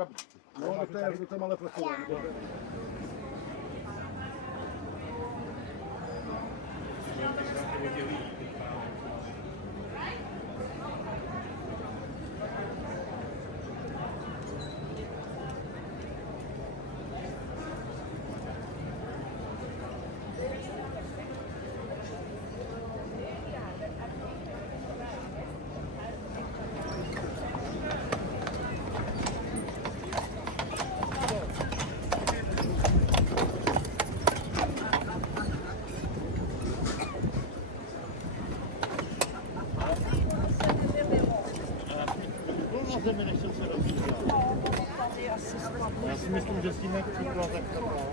krabičky. No, to je malé plechování. Já si myslím, že s tím jak přišla, tak to bylo.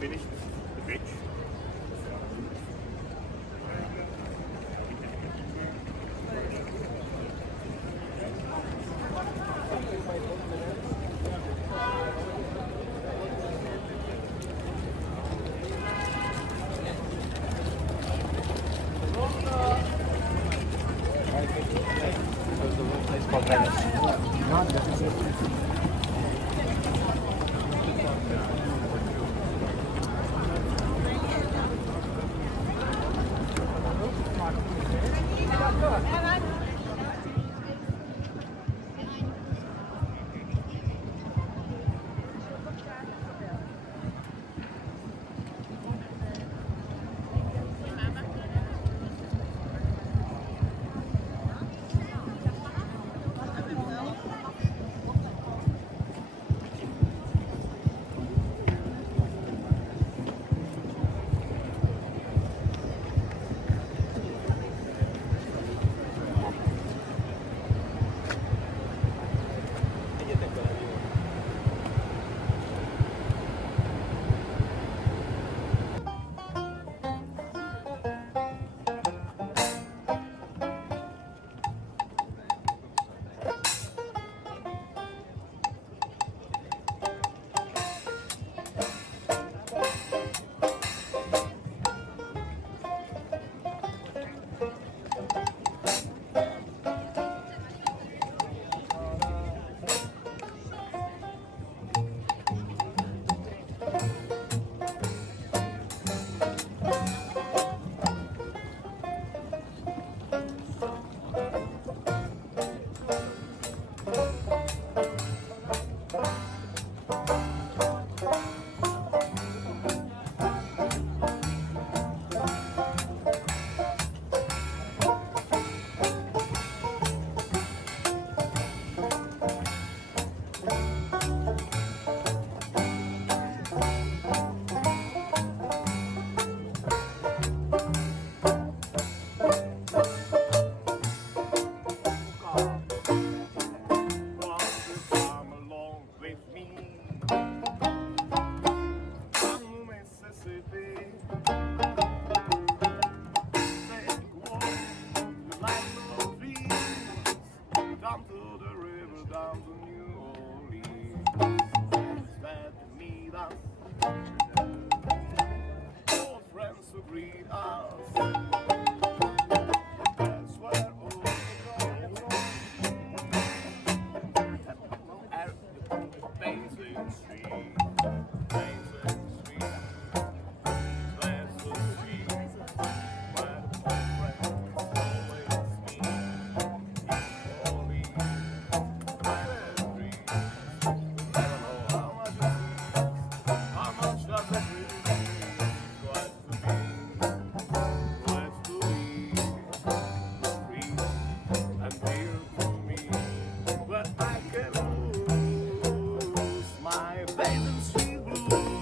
Finished the bridge. bathing suit blue.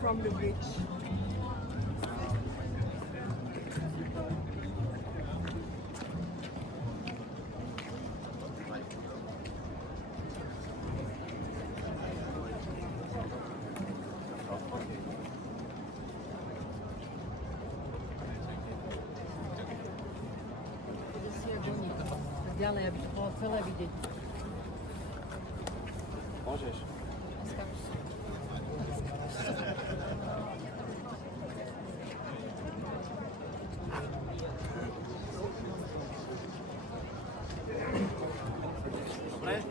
From the beach. Dělané, aby to bylo celé vidět. Můžeš. Dobré?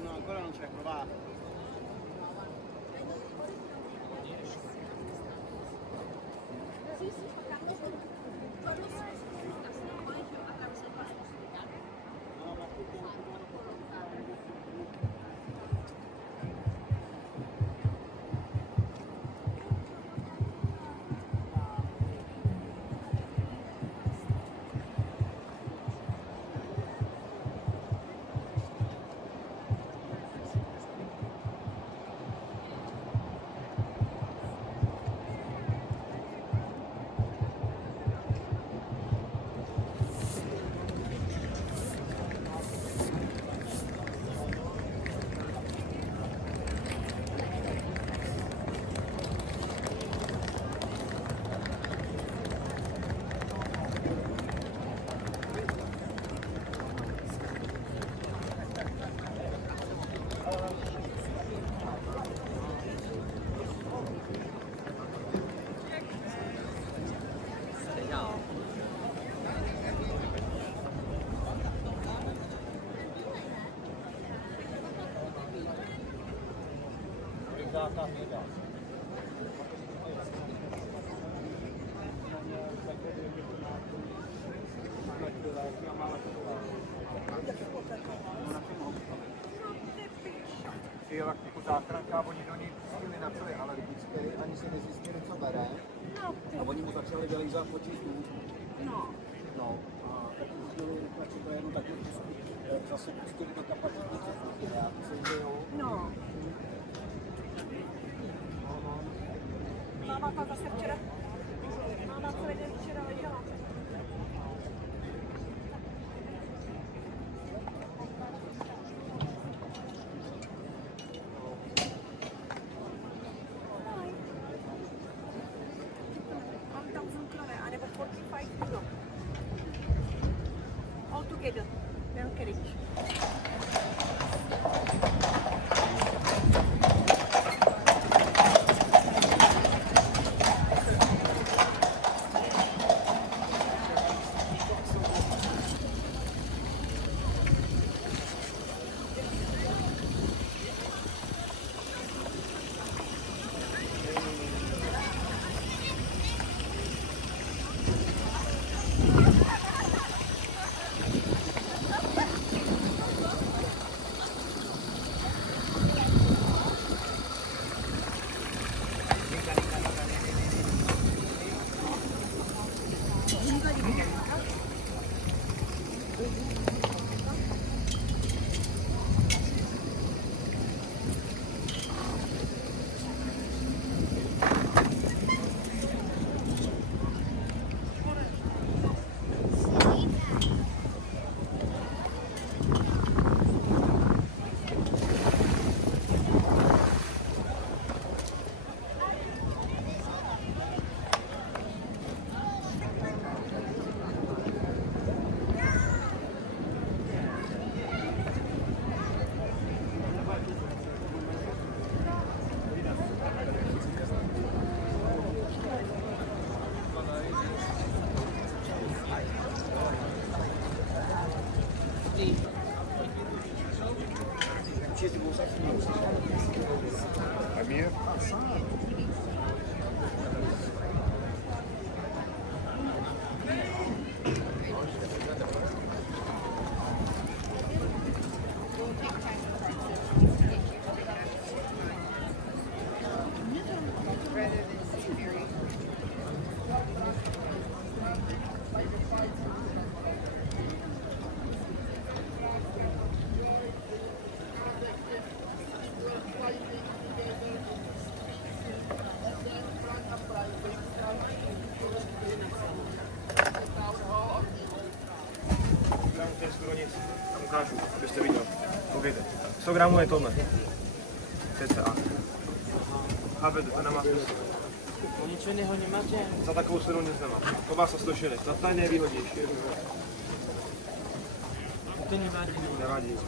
che ancora non ci hai provato. Jo, tak jako záchranka, oni do ní přijeli na lytické, ani se nezjistili, co bere. A oni mu začali vylízat po těch No, a tak už byli radši to jenom taky zase pustili do kapacity, co reakce, jo. No. Máma tam zase včera, máma celý den včera ležela. Mám tam zunkrové, anebo 45 kilo. All together, velké ryč. Amir? Tam ukážu, abyste viděl. Koukejte. 100 gramů je tohle. CCA. Chápete, to nemá smysl. No ničeho jiného nemáte. Za takovou cenu nic nemá. Klobása 160. Ta je nejvýhodnější. To nemáte. Nevadí.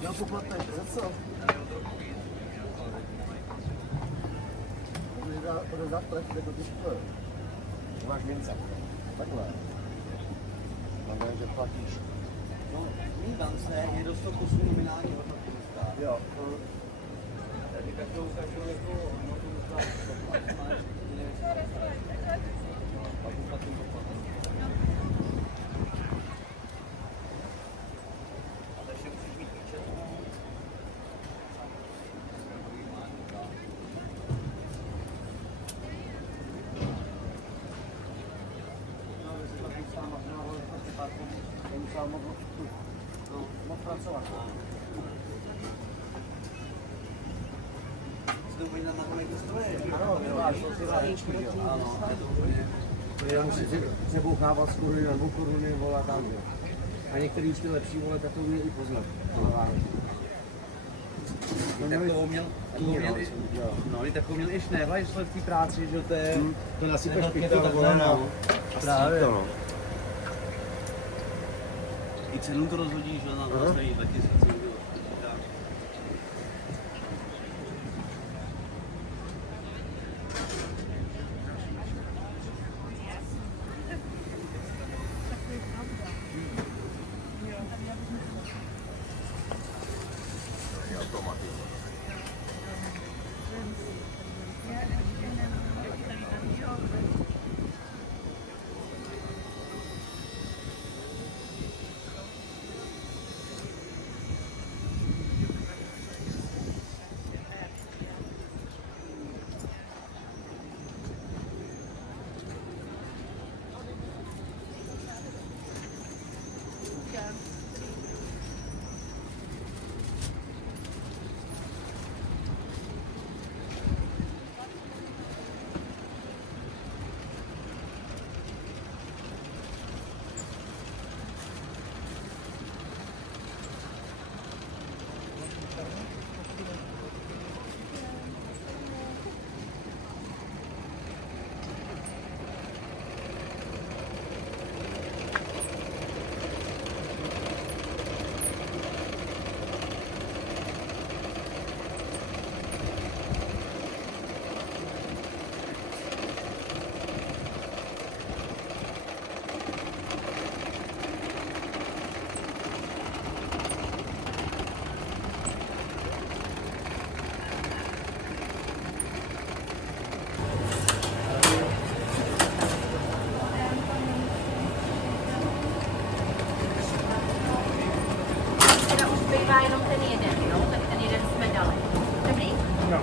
Já poplatné, za co? Budu dát plech, kde to ty školy. Máš mince. Takhle. Znamená, že platíš. No, mý bance je dost to kus minimální hodnoty. Jo. Tady každou jako hodnotu máš, pak uplatím poplatek. Ale ještě musíš mít výčet. Moc pracovat. To bude na takových stroje. Ano, to si zájíčky. Ano, je to úplně... Já musím se bouchávat z koruny na 2 koruny, vole, tam, jo. A některý už ty lepší, vole, tak to umí i poznat. Tak měl i Šnébla, že jsme v té práci, že to je... To nasypeš to pytel, takhle, vole, no. a Právě. to, no. I cenu to rozhodíš, že na své taky se cenu to počítá. Zbývá jenom ten jeden, jo? Tak ten jeden jsme dali. Dobrý? No.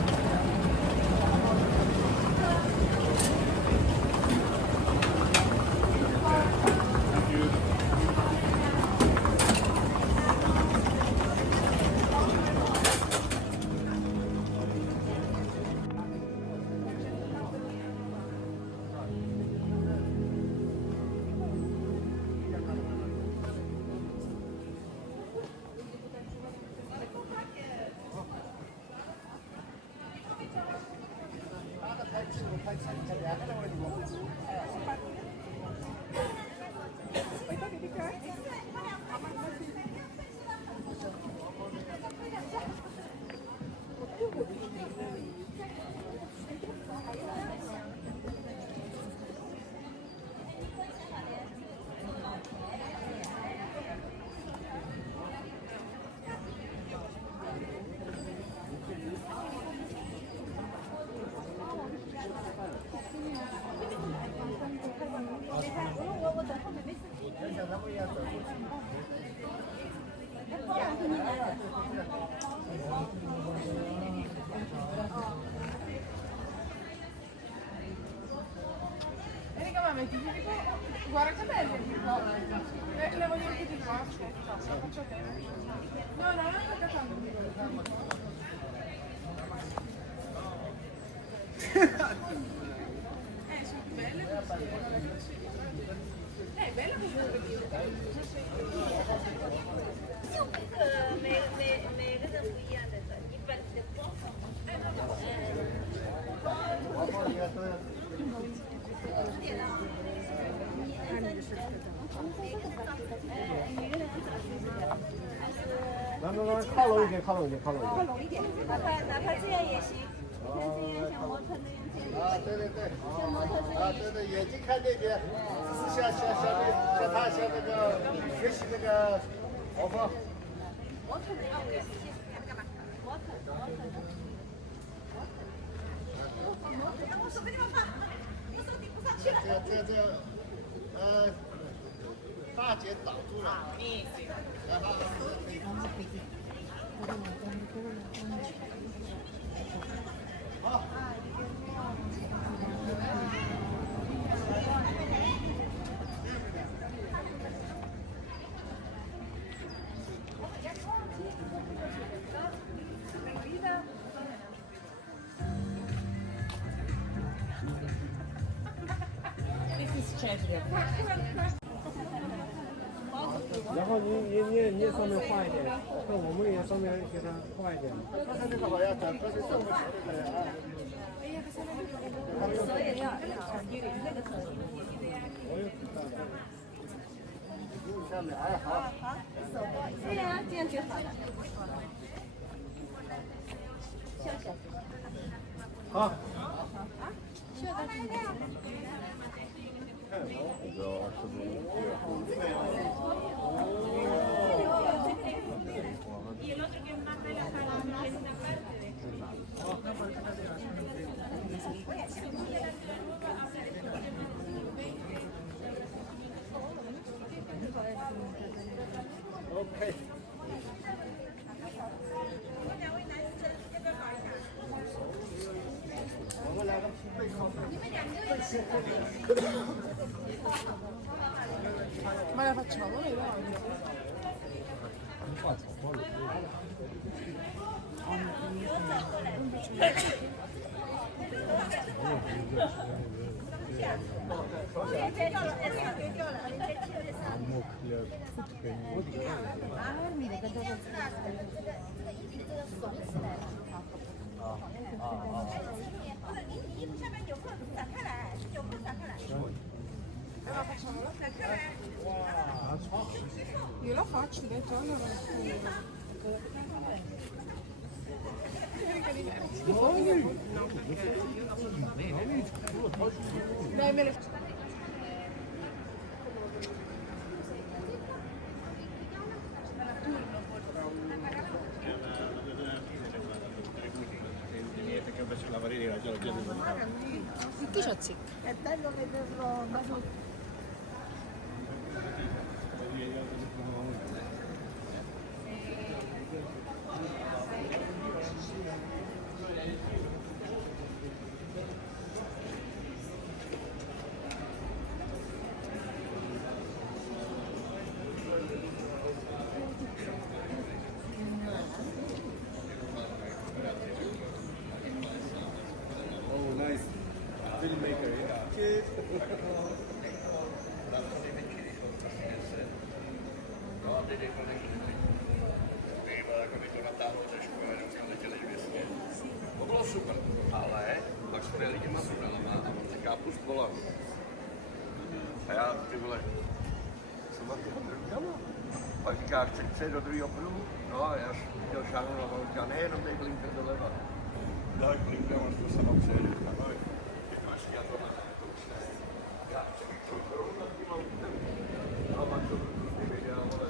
Guarda che bello le voglio anche di qua, aspetta, la faccio a te. No, non è attaccando. Sono belle così. È bella così.每个人不一样的，一般的包好。慢慢慢靠拢一点，靠拢一点，靠拢一点。拢一点，哪怕这样也行。你看这样像模特那样子。啊，对对对，像模特这样。对对，眼睛看那边，是像他像那个学习那个黄蜂。模特的样子。干嘛？模特。我手没地方放，我手顶不上去了。大姐挡住了。然后。好。然后你也上面画一点，那我们也上面给它画一点。这个好像整个是这么写的啊。所以要那个手机。下面哎好。对呀，这样就好了。笑笑。好。笑的。Y el otro que es más relajado, que es una parte. OK。我们两个背靠背。Ma la facciamo noi là? Io la faccio, dentro la Dai, me le Tutti ci azzecca. È bello vederlo bello. Oh, nice. Filmmaker, yeah. Cheers. To bylo super, ale pak jsme jeli těma tunelama a on říká plus kola. A já ty vole, jsem na těma prvkama. Pak říká, chce do druhého pruhu? No a já chtěl šáhnout a on říká, ne, jenom tady blinker doleva. Tak blinker, on to sama přejede. Já to ne, to už ne. Já čekám, to nad tím autem. A pak to nevěděl, ale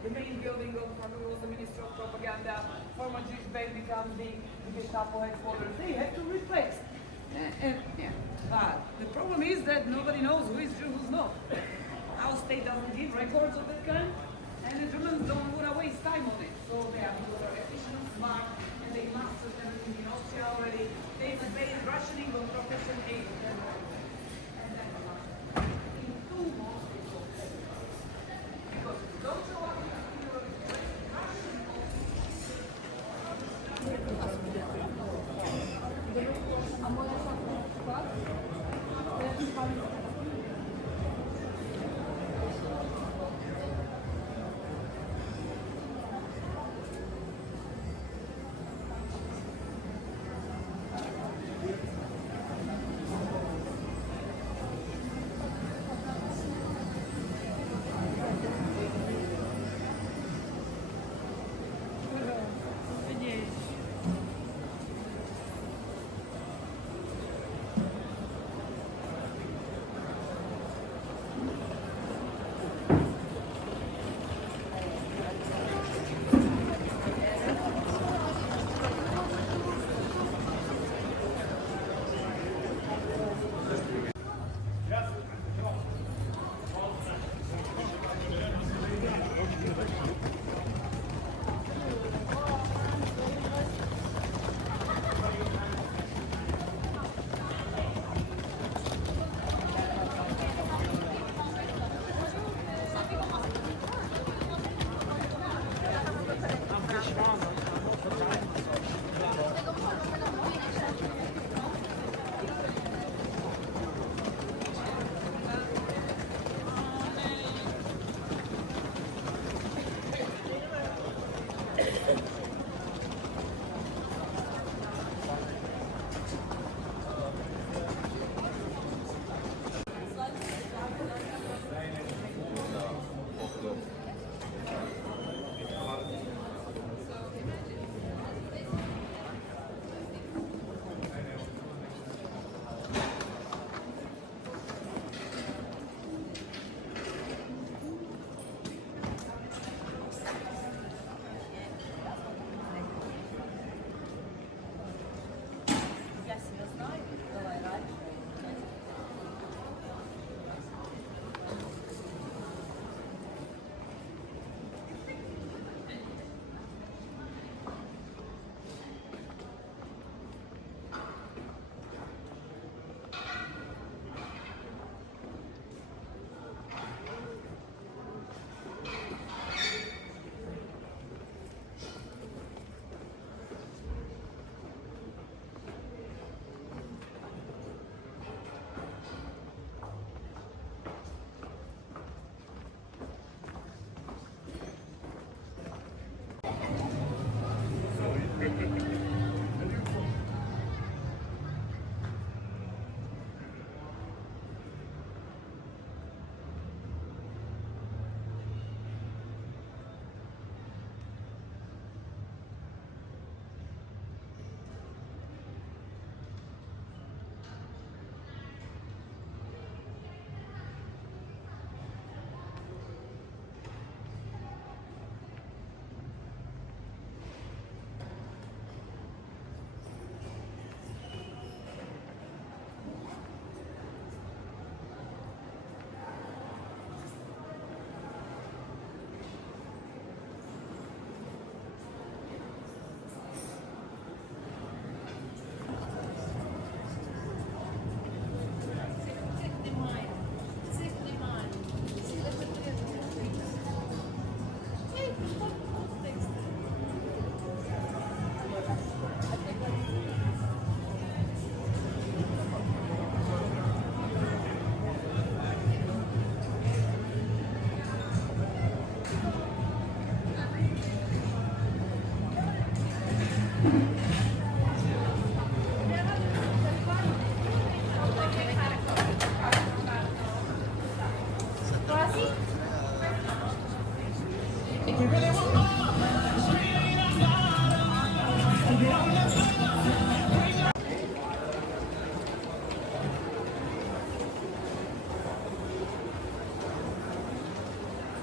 The main building of Kabul was the Ministry of Propaganda. Former Jewish bank becomes the Gestapo headquarters. They have to replace. The problem is that nobody knows who is Jew, who's not. Our state doesn't give records of that kind, and the Germans don't want to waste time on it. So they are efficient, smart, and they mastered everything in Austria already. They've made rationing on profession aid.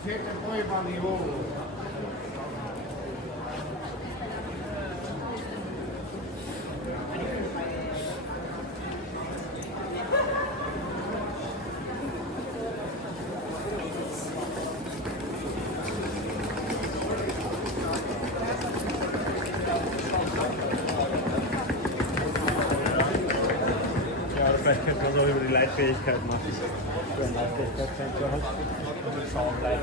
Siete poi valioso. Ja, vielleicht könnte man so über die Leitfähigkeit machen. Über Leitfähigkeit könnte man halt und schauen bleiben.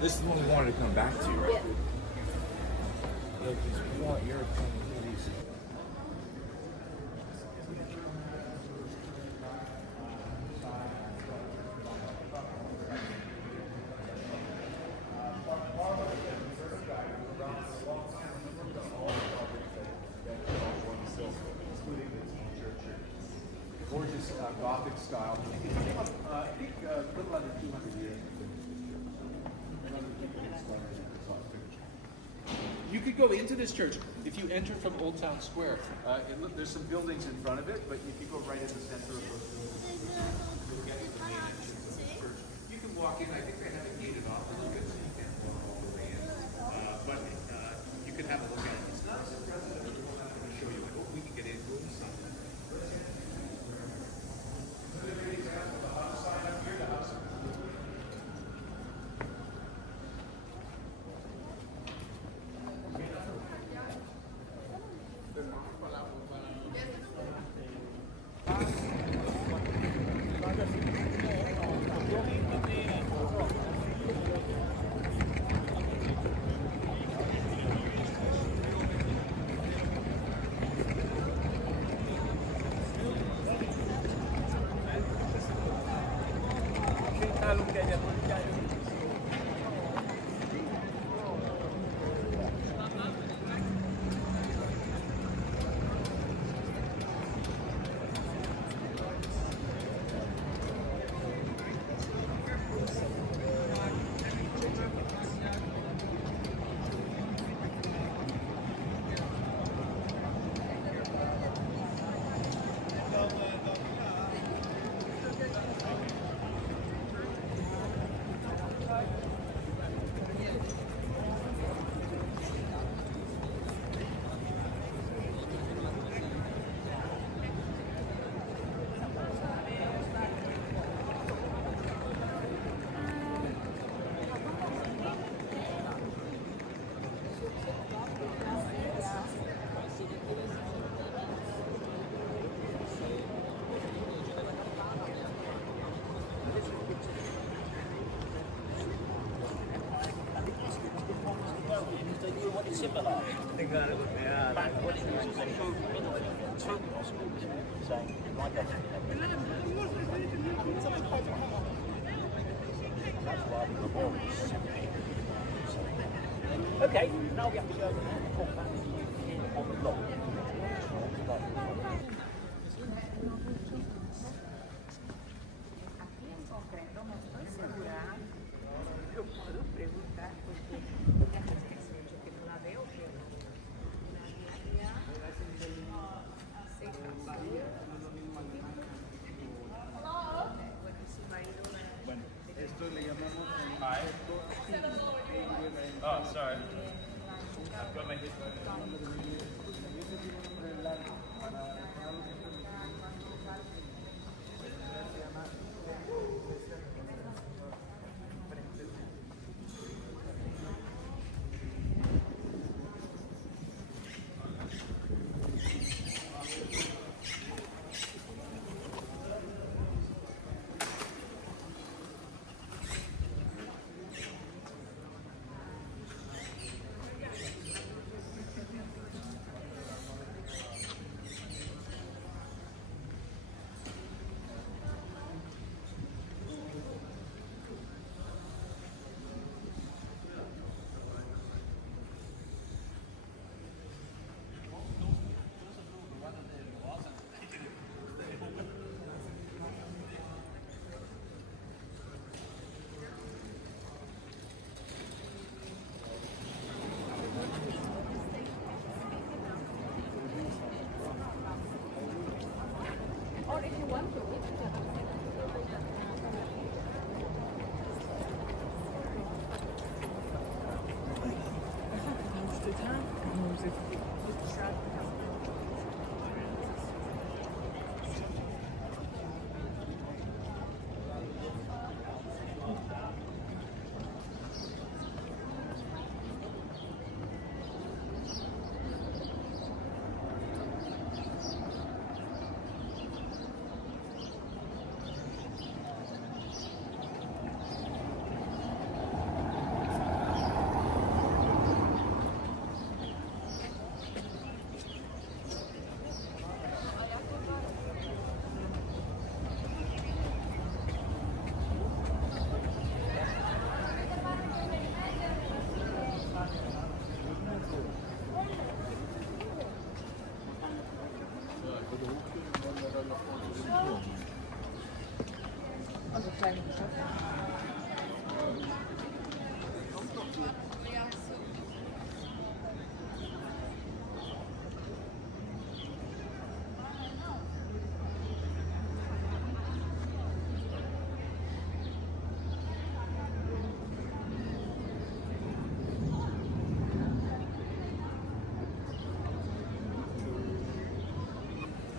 This is the one we wanted to come back to, right? Yeah, because we want European movies. Gorgeous Gothic style. I think a little under 200 years. You could go into this church if you enter from Old Town Square. There's some buildings in front of it, but if you go right in the center of those buildings, you'll get to the main entrance of the church. You can walk in. I think they have it gated off a little bit, so you can't walk all the way in. But you can have a look at it. It's not as impressive as the one I'm going to show you. I hope we can get in inside. Okay, now we have to go and talk back to you on the block. Aqui em concreto não estou segura. Eu posso perguntar porque ya hace mucho que no la veo, pero se cansó. Bueno, su marido Bueno, esto le llamamos Oh, sorry. I've got my headphones.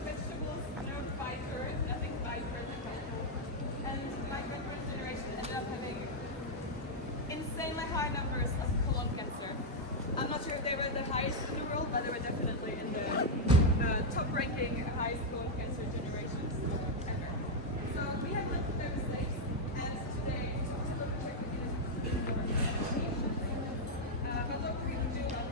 Vegetables, fibers, nothing fibers and my grandparents' generation ended up having insanely high numbers of colon cancer. I'm not sure if they were the highest in the world, but they were definitely in the top-ranking highest colon cancer generations ever. So we have looked at their mistakes, and today we talked about the check but what we would do about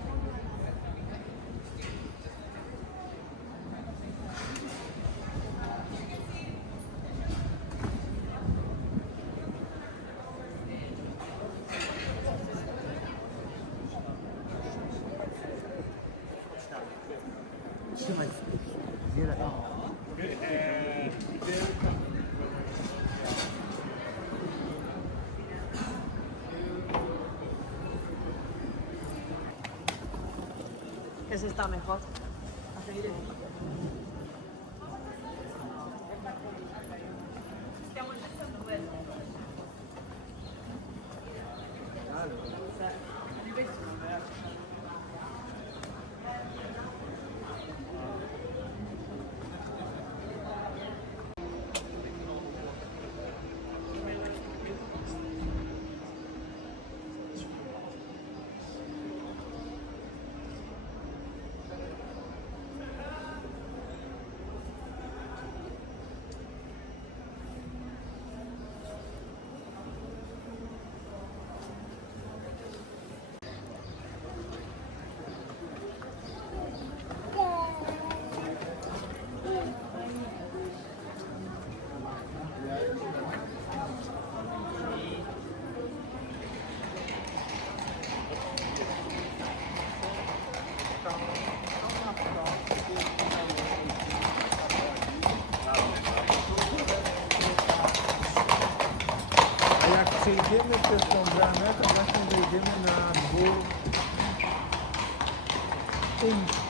Ese está mejor. A seguir. Stiamo iniziando quello. A jak przejdziemy przez tą bramę, to właśnie wejdziemy na dwór Tyński.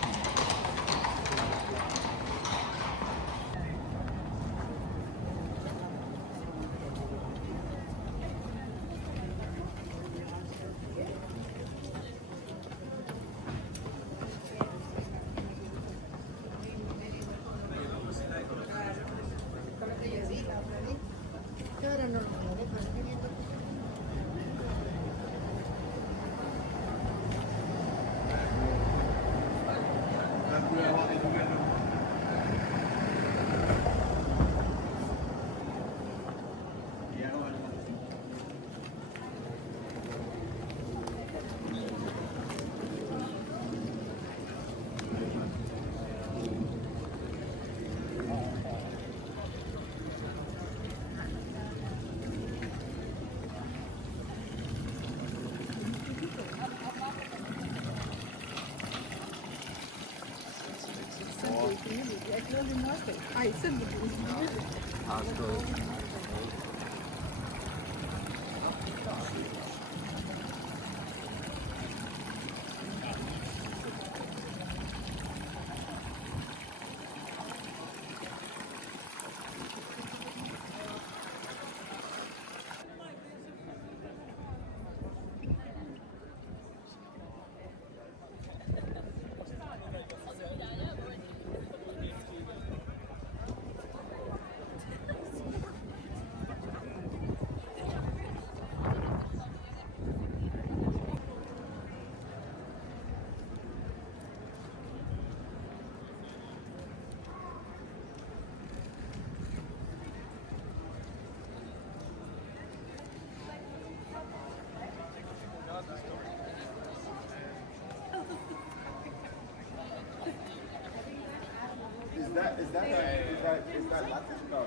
Is that Latin? No.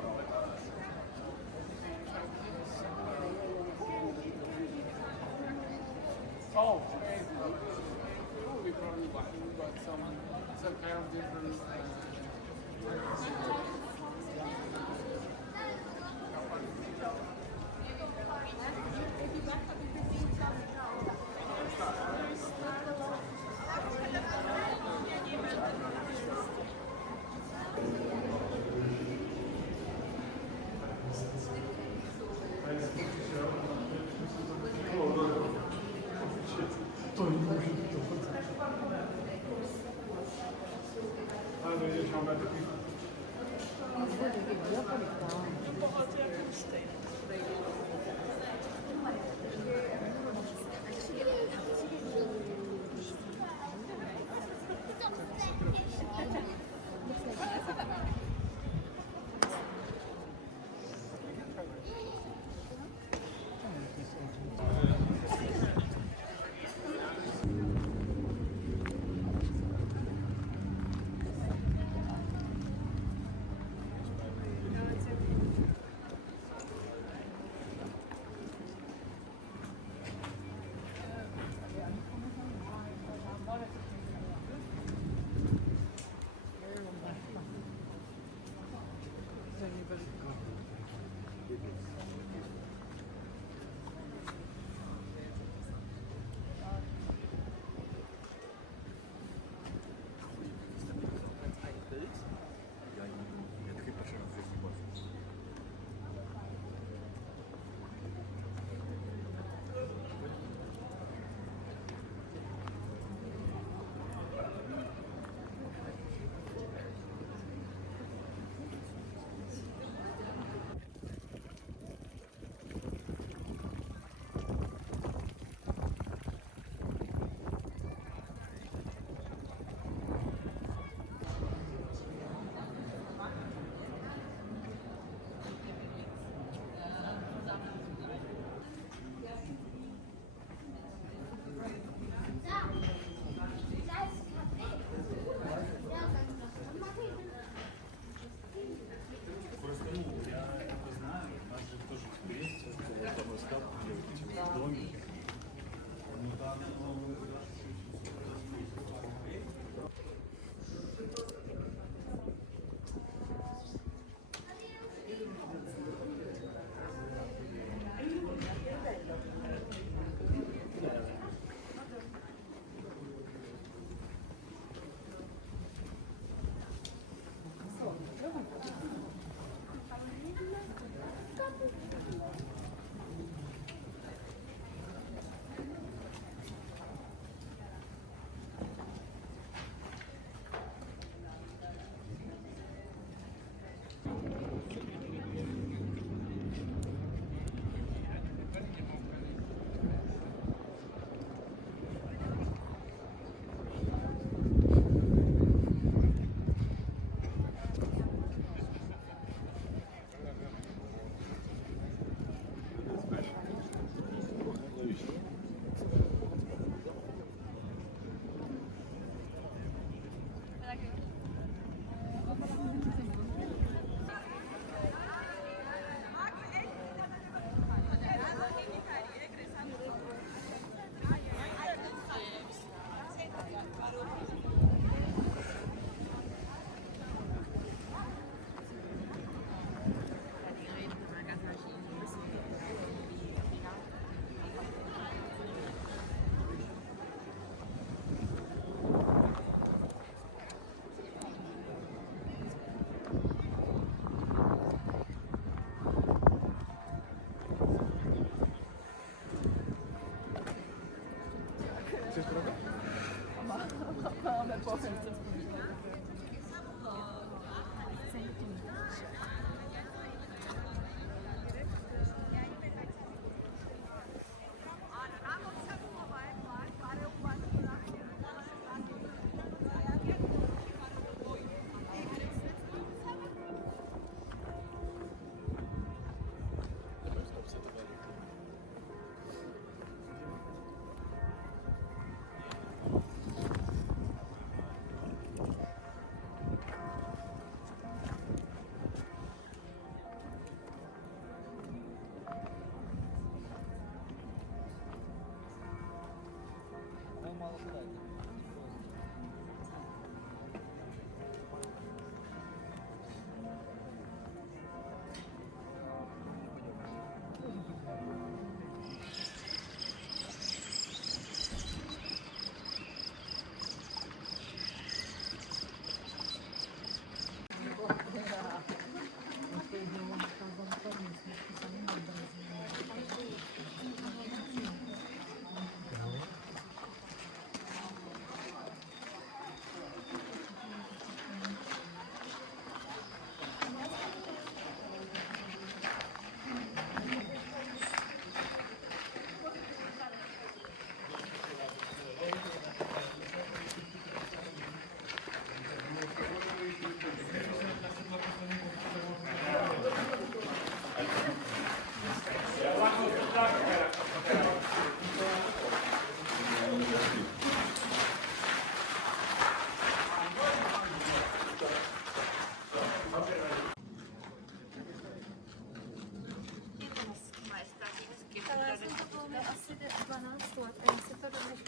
Oh, okay. It will be probably Latin, but some kind of different.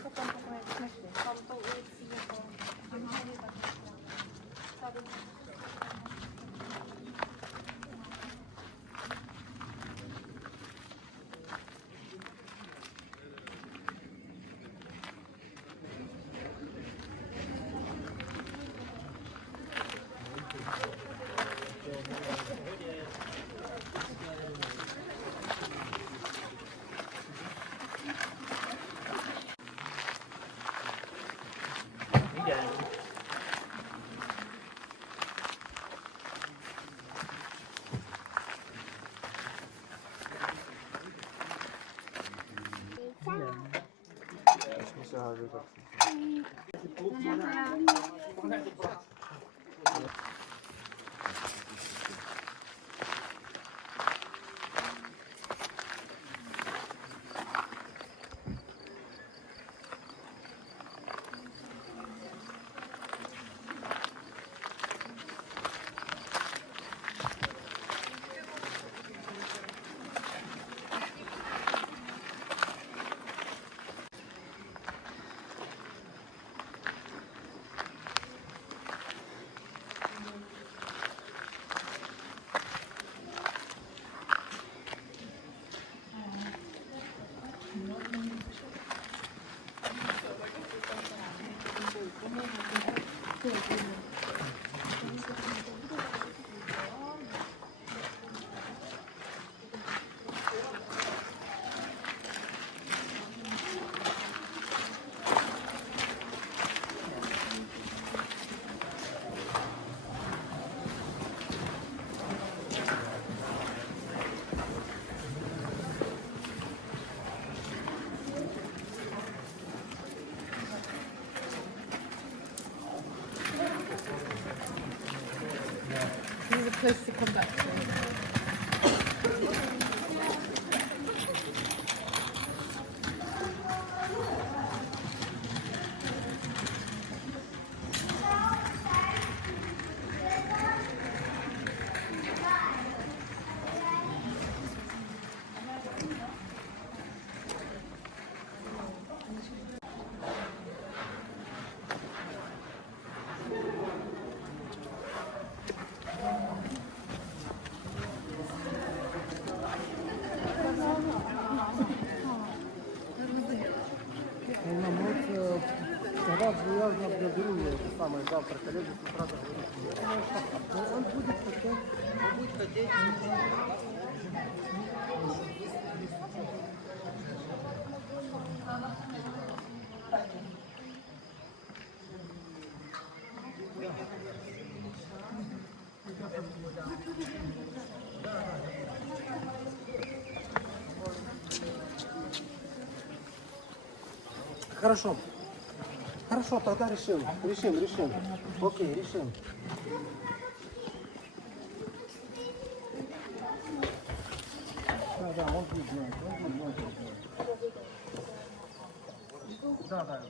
Potom takové smešné. Tam to ulicí jako... Tady. This is a place to come back to. Когда я беру это самое завтра коллеги с утра говорит, он будет хотеть. Он будет хотеть. Хорошо. Хорошо, тогда решим. Решим. Окей, решим. Да, он будет знать. Да,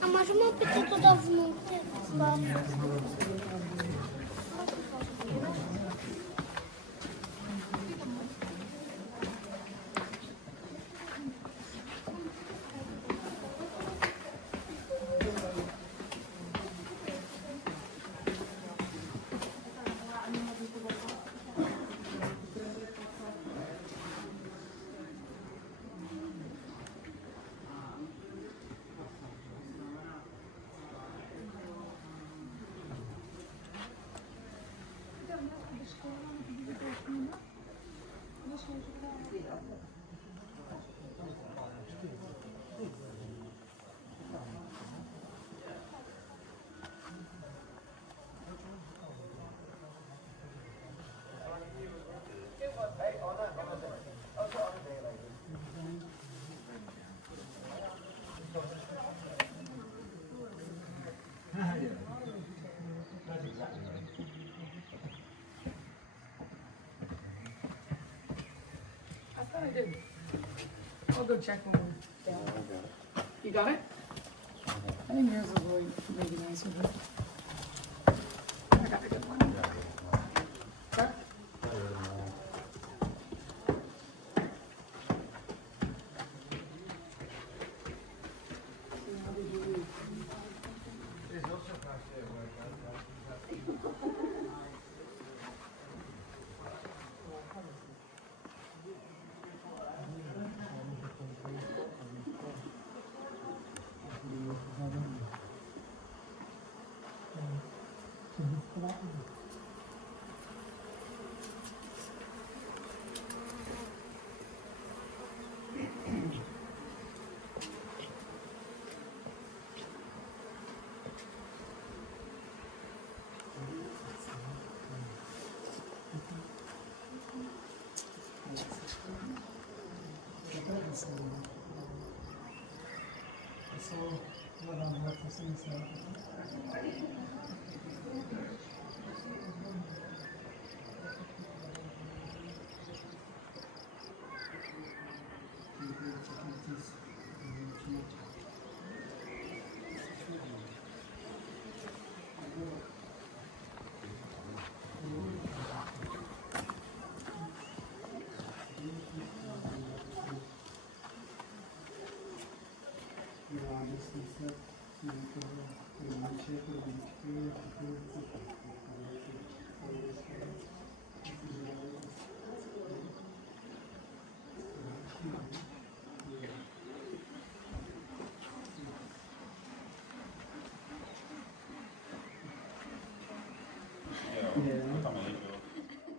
А можемо піти туди внутрі? I did. I'll go check when we're down. You got it? I think yours is really maybe nicer. I got a good one. Okay.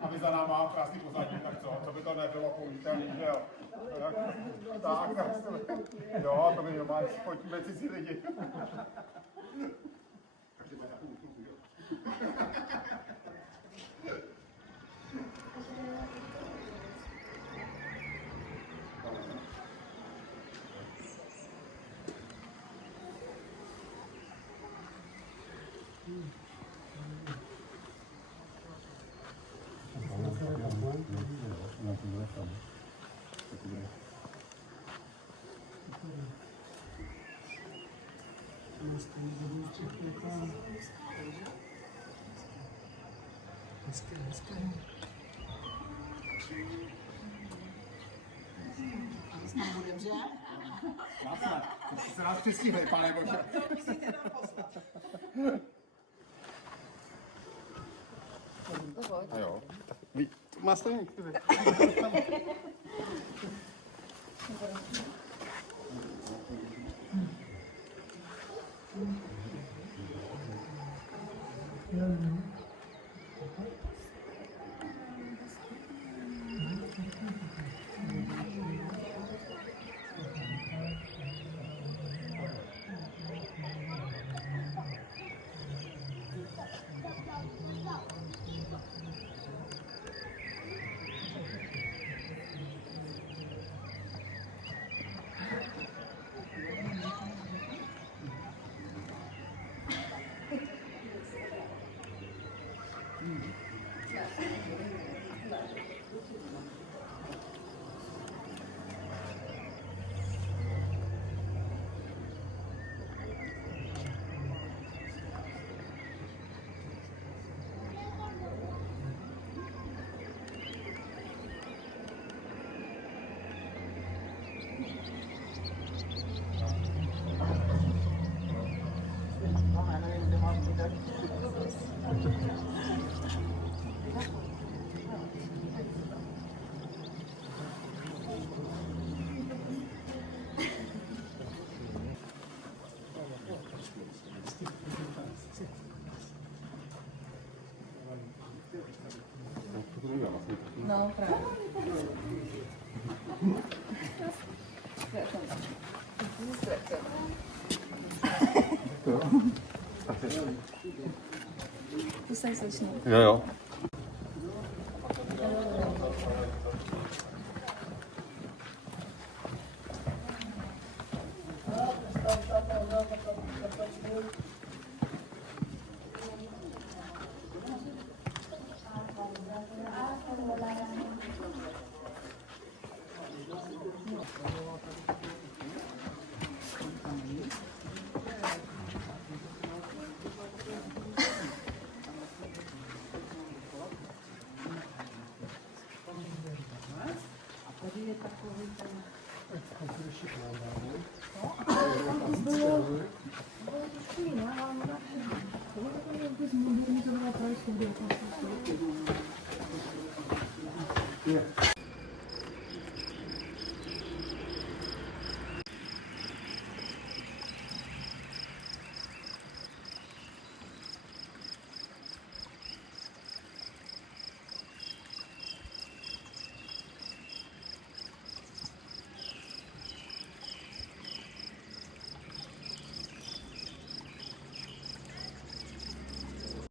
A vy za náma krásný pozadí, tak co by to nebylo použitelný, že jo? Tak, jo, to by normálně spotíme cizí lidi. Snad budem, že? Krásné, to jste nás přistihli, pane Bože. To musíte nám poslat. A jo, to má stejník, ty. No, právě. To se slyšno. Jo, jo. Chwila, ale ona się... To jakby zmodernizowała prawie sobie